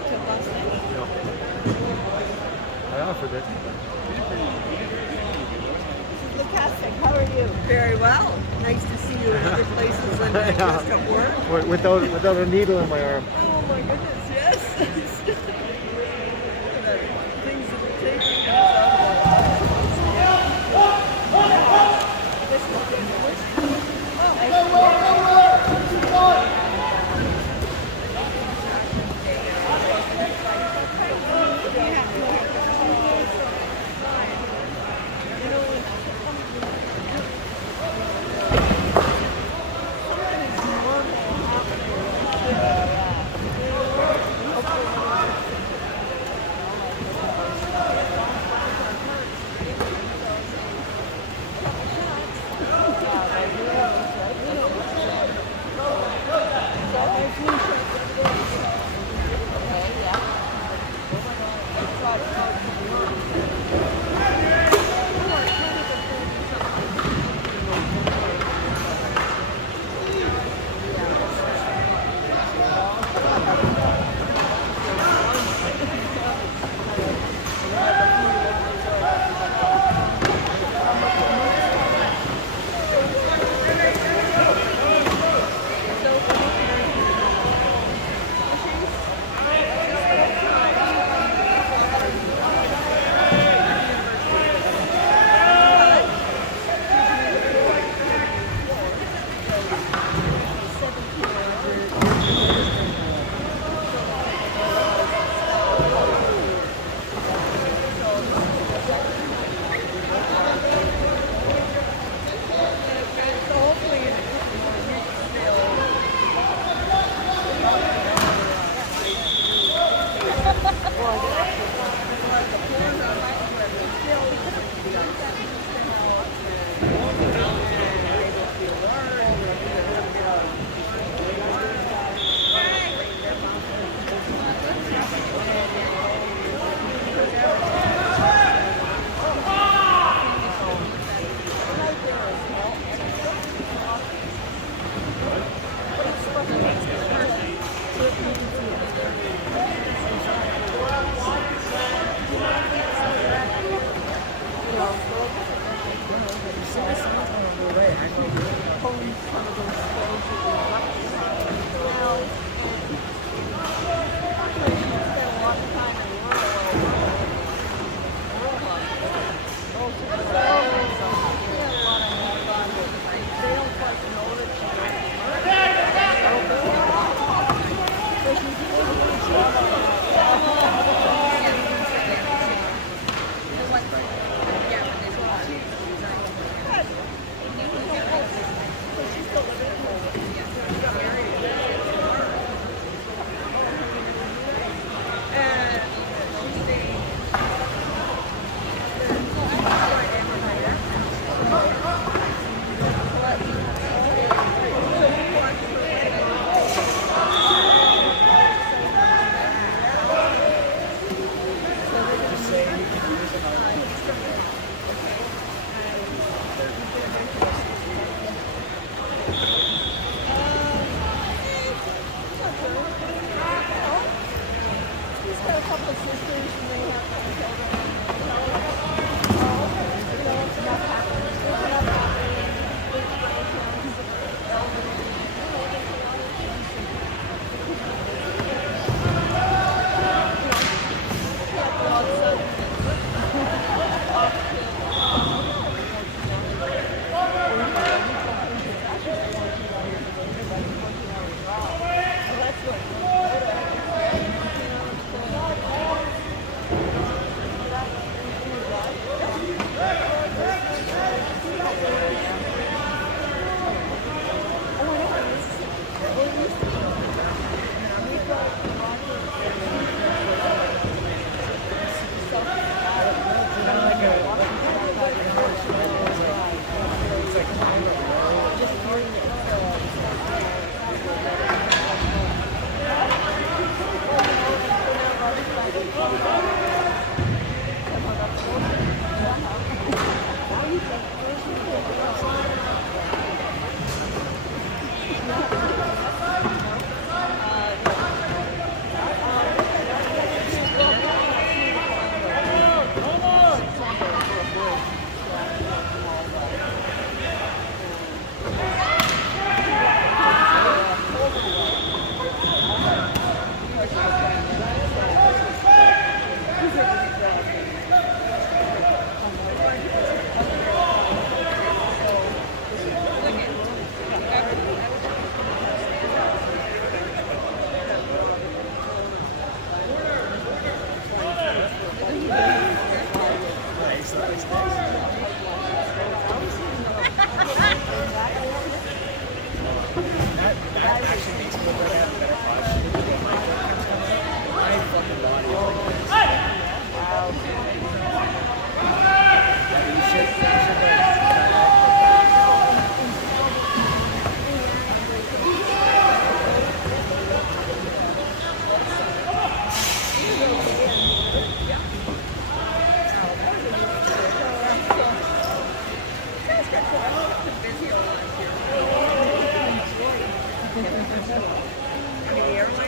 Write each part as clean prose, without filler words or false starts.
to Boston? I offered it. Lucastic, how are you? Very well. Nice to see you in other places than just at work. Without a needle in my arm. Oh my goodness, yes. Things that are taking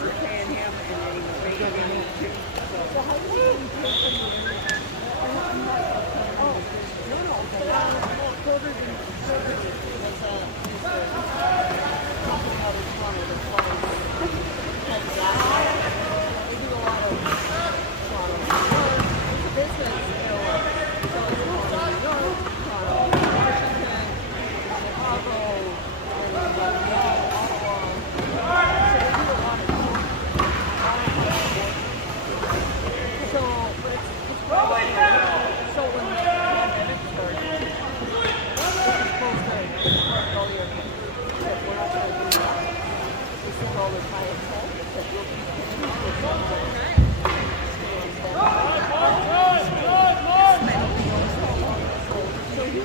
were paying him, and then he was making money too. So how did you pay for the internet? Oh, no, no. Well, Kroger didn't. Kroger was something out of Toronto that was has gas. They do a lot of Toronto, New York. It's a business, you know. So it's Toronto, New York, Toronto, Washington, Chicago, and Montreal, Ottawa. So they do a lot of so, but it's growing. So when the pandemic started, we're supposed to start all your said we're not going to do that. We said all the time at home. We said we'll keep so you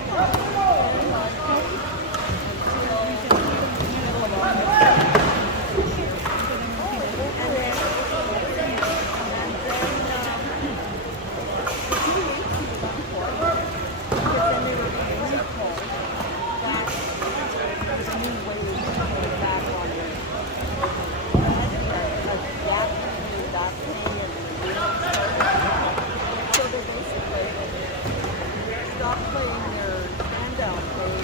stop playing their stand-down play,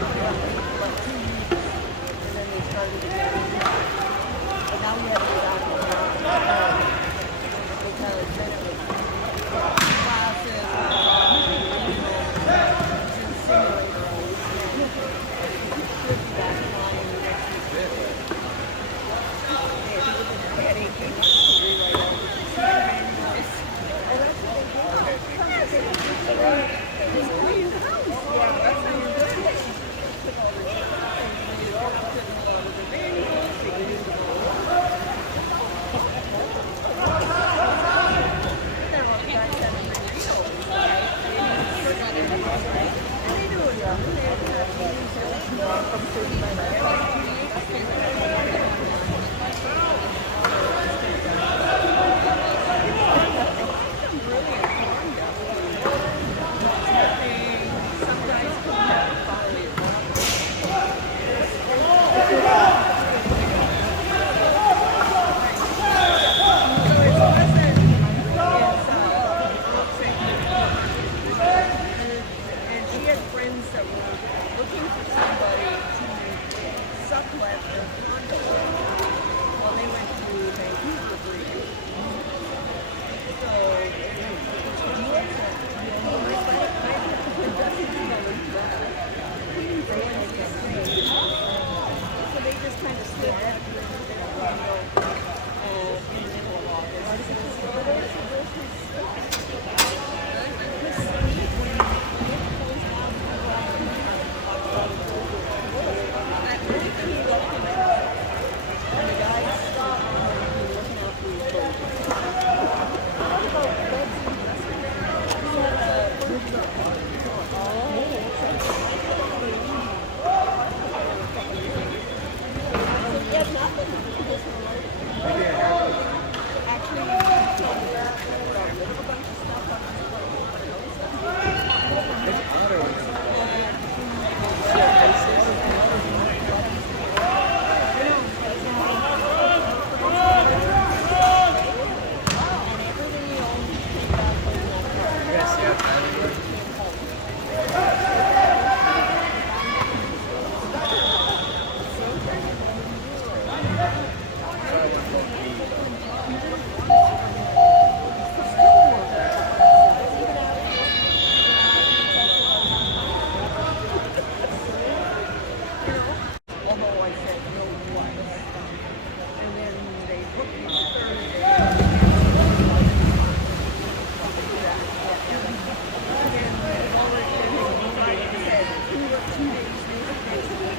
put it up for like 2 weeks, and then they started again. But now we have to go back and because then it was classes, simulator always, and it should be back on next week. Yeah, people didn't get 8 weeks to rewrite all the manuals. Oh, that's what they do. Just clean the house. Yeah, that's how you do it. Took all the shit out and you put a lot of the manuals, you can use them all. There are guys that bring reels, right? And they do it, yeah. They have meetings from 35 and she had friends that were looking for somebody to sublet their condo. Well, they went to Vancouver for a year. So, so they just kind of stood at their condo in the middle of August. Although I said no twice. And then they booked me for Thursday. And then they already said we were 2 days next week.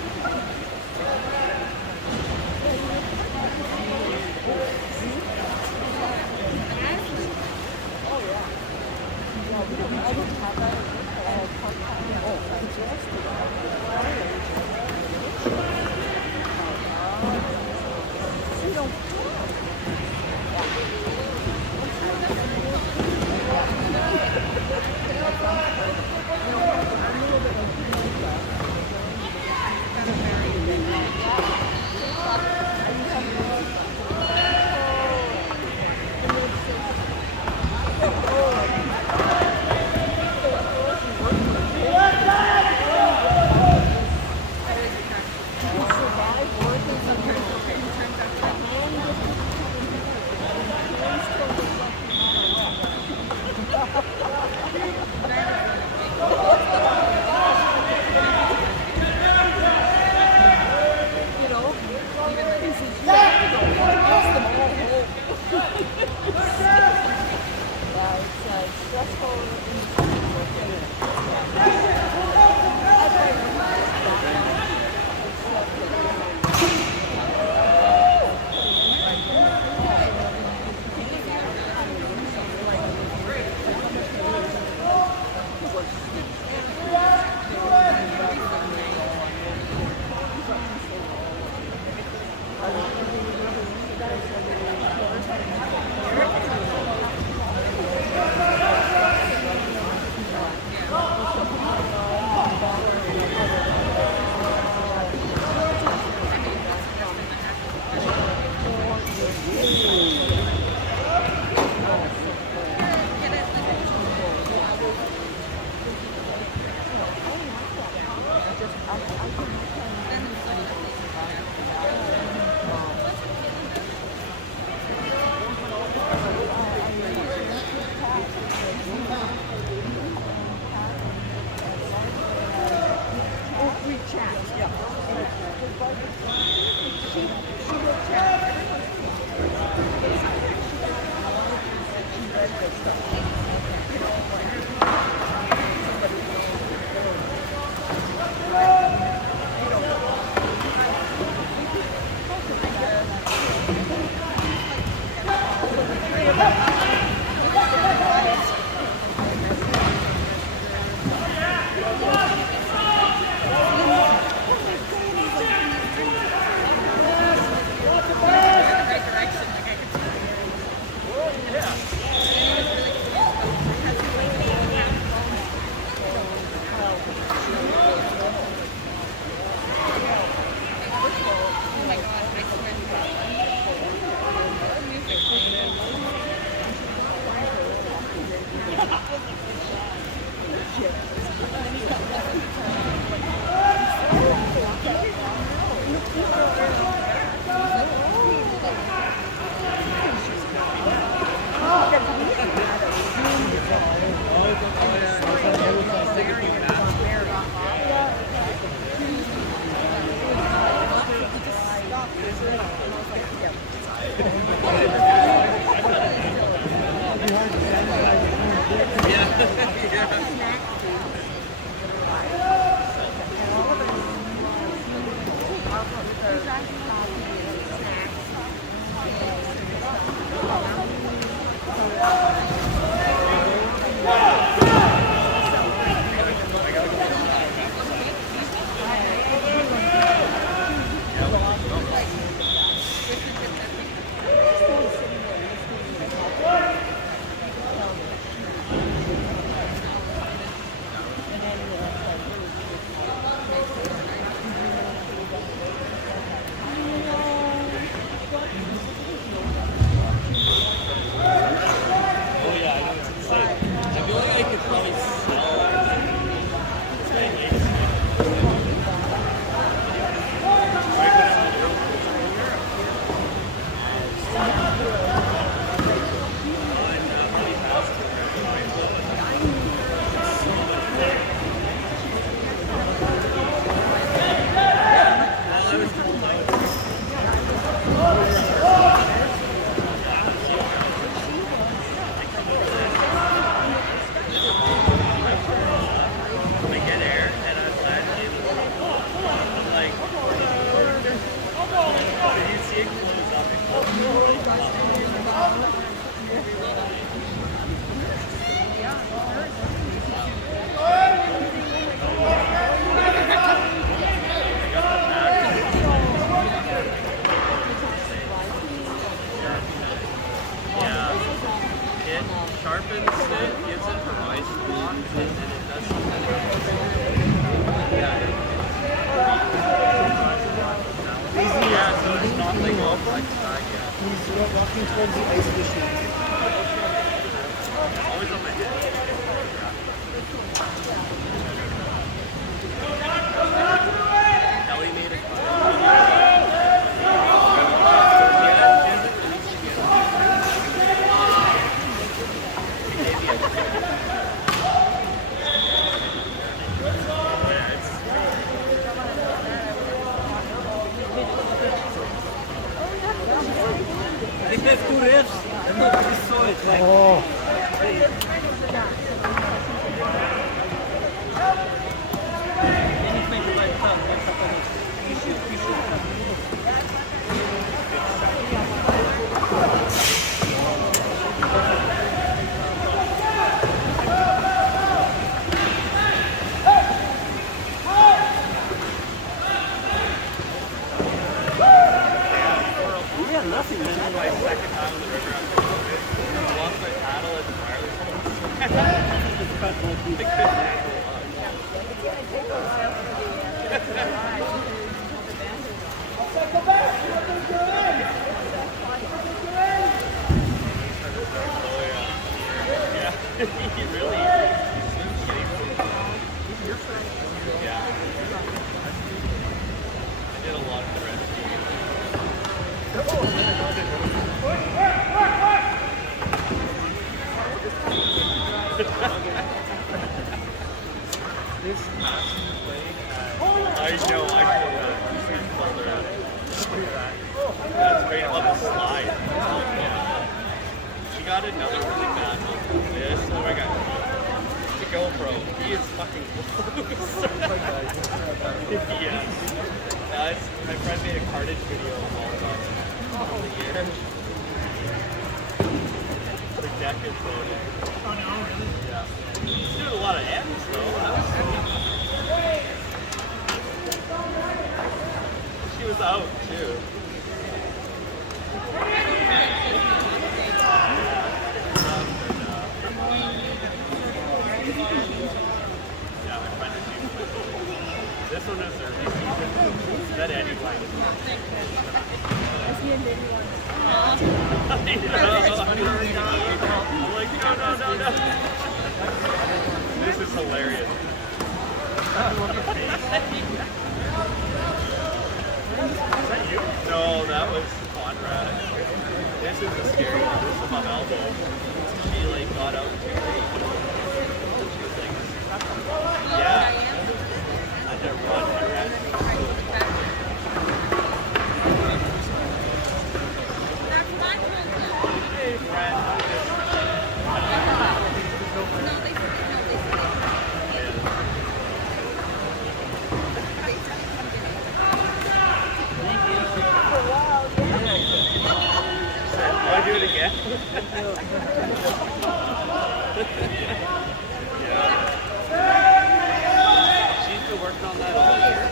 he really seems getting yeah. I did a lot of the rescue. This last play, I know, I feel that. He's colder at it. Look at that. That's great. I love the slide. She got another really bad one. This, oh my god. The GoPro, he is fucking close. Yes. My friend made a cartage video of all that. The year. The deck is loaded. Oh no, really? Yeah. He's doing a lot of M's though. That was She was out too. Yeah, my friend is used to it. This one is early season. Is that anyway? I see a mini one. I'm like, no. This is hilarious. Is that you? No, that was Conrad. This is the scary one. This is my elbow. She like got out too late. She was like, yeah. I had to run. I ran. Hey, friend. Want to do it again? Yeah. She's been working on that all year.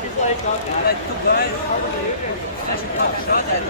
She's like, Like two guys, flashing pop shot at